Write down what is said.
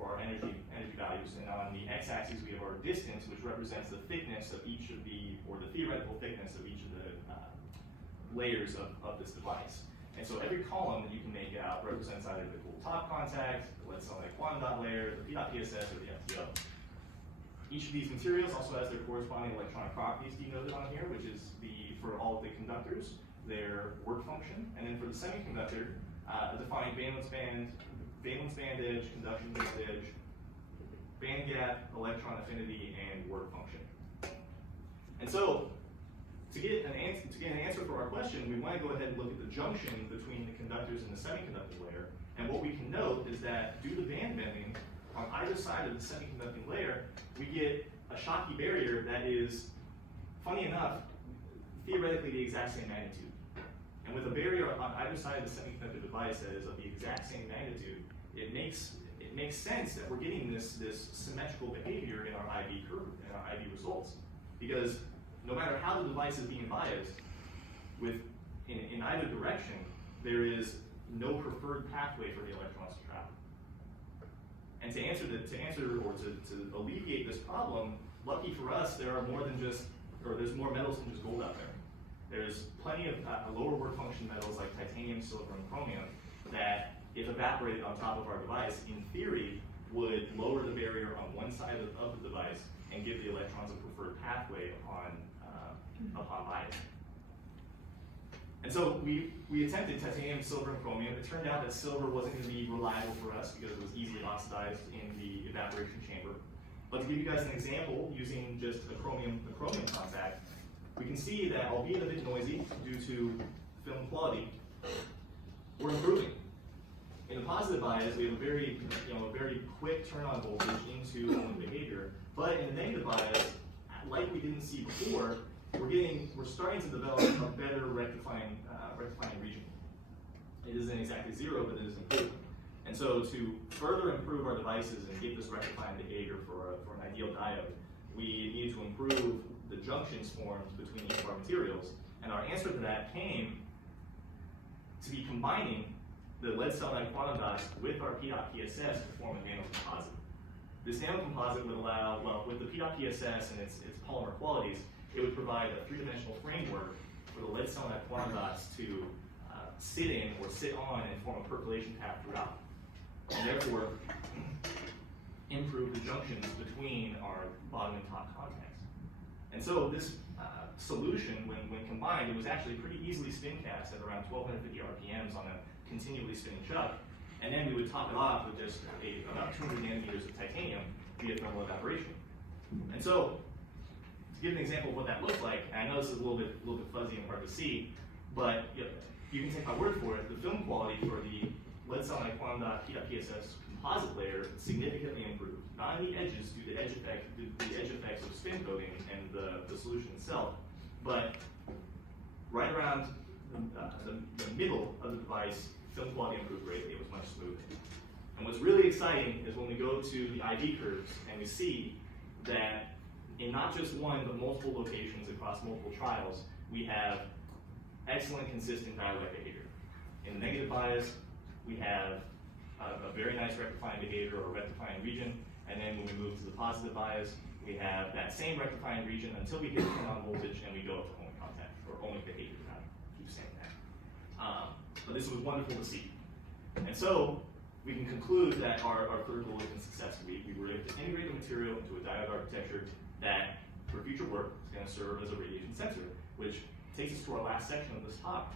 or our energy values. And on the x-axis, we have our distance, which represents the thickness of each of or the theoretical thickness of each of the layers of this device. And so every column that you can make out represents either the cool top contact, the lead selenide quantum dot layer, the PbSe, or the FTO. Each of these materials also has their corresponding electronic properties denoted on here, which is for all of the conductors, their work function. And then for the semiconductor, defining valence band edge, conduction band edge, band gap, electron affinity, and work function. And so, to get an answer for our question, we want to go ahead and look at the junction between the conductors and the semiconductor layer. And what we can note is that due to band bending, on either side of the semiconducting layer, we get a Schottky barrier that is, funny enough, theoretically the exact same magnitude. And with a barrier on either side of the semiconductor device that is of the exact same magnitude, it makes sense that we're getting this symmetrical behavior in our IV curve, in our IV results. Because no matter how the device is being biased, in either direction, there is no preferred pathway for the electrons to travel. And to alleviate this problem, lucky for us, there's more metals than just gold out there. There's plenty of lower work function metals like titanium, silver, and chromium that, if evaporated on top of our device, in theory, would lower the barrier on one side of the device and give the electrons a preferred pathway upon bias. And so we attempted titanium, silver, and chromium. It turned out that silver wasn't going to be reliable for us because it was easily oxidized in the evaporation chamber. But to give you guys an example, using just the chromium contact, we can see that, albeit a bit noisy due to film quality, we're improving. In the positive bias, we have a very quick turn-on voltage into ohmic behavior. But in the negative bias, like we didn't see before, we're starting to develop a better rectifying region. It isn't exactly zero, but it is improving. And so to further improve our devices and get this rectifying behavior for an ideal diode, we need to improve the junctions formed between each of our materials. And our answer to that came to be combining the lead selenide quantum dots with our PbSe to form a nanocomposite. This nanocomposite would allow, well, with the PbSe and its polymer qualities, it would provide a three-dimensional framework for the lead selenide quantum dots to sit in or sit on and form a percolation path throughout, and therefore improve the junctions between our bottom and top contacts. And so this solution, when combined, it was actually pretty easily spin cast at around 1250 RPMs on a continually spinning chuck, and then we would top it off with just about 200 nanometers of titanium via thermal evaporation. And so, to give an example of what that looks like, and I know this is a little bit fuzzy and hard to see, but you can take my word for it. The film quality for the lead selenide quantum dot PbSe composite layer significantly improved. Not on the edges due to the edge effects of spin coating and the solution itself, but right around the middle of the device, film quality improved greatly. It was much smoother. And what's really exciting is when we go to the IV curves and we see that in not just one, but multiple locations across multiple trials, we have excellent consistent dielectric behavior. In the negative bias, we have a very nice rectifying behavior or rectifying region, and then when we move to the positive bias, we have that same rectifying region until we hit the turn-on voltage and we go up to ohmic contact, or ohmic behavior, I keep saying that. But this was wonderful to see. And so, we can conclude that our third goal has been successful. We were able to integrate the material into a diode architecture that, for future work, is going to serve as a radiation sensor, which takes us to our last section of this talk,